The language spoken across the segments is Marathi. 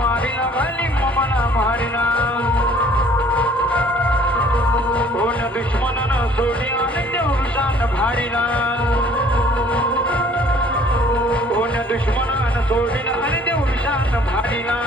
मारिना भली ममना मारिना. कोण दुश्मनन सोडी आनंद वृषान भारिना कोण दुश्मनन सोडी आनंद वृषान भारिना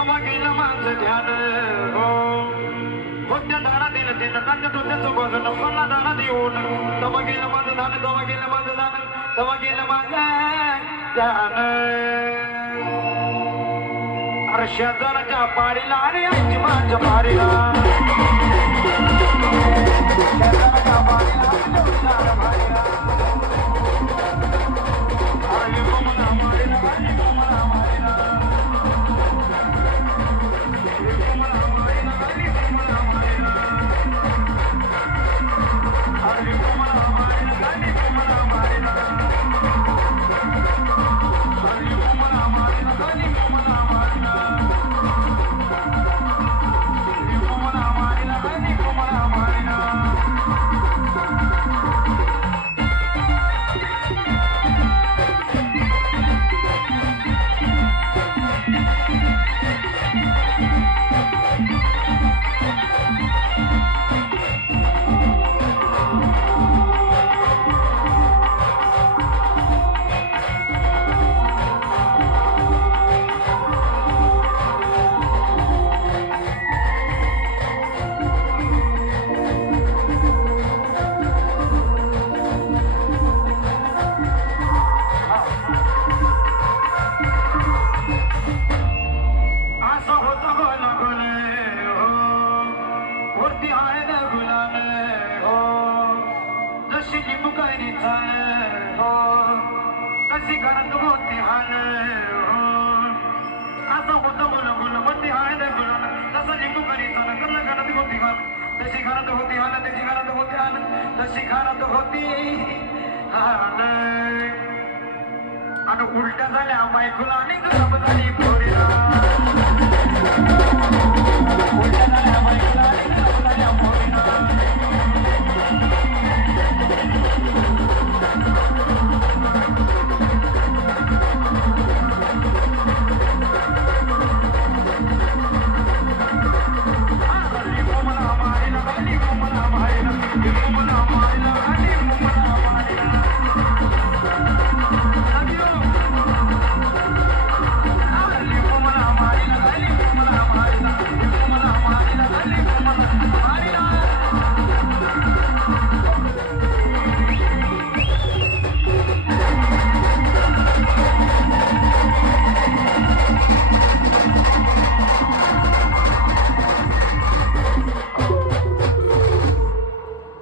तेव्हा गेलं माणसं ध्यान. हो. होत्या झाडा दिलं ते नाचण्या टोच्याचो बाजून पडला दारात येऊन? तेव्हा गेलं माझं ध्यान तेव्हा गेलं माझं ध्यान तेव्हा गेलं माझं ध्यान. अरे शेजाराच्या पाडीला अरे आजी माझ्या पाडीला Yeah. जशी की मुकायनी चाल हो तशी घरात होती हाल हो असं होतं बोल बोल वरती आहे ना तसं लिंबू करी चाल गल्ला घरात होती हाल तशी घरात होती हाल तशी घरात होती हाल तशी घरात होती हाल आणि उलट्या झाल्या बायकोला आणि गरम झाली पोरीला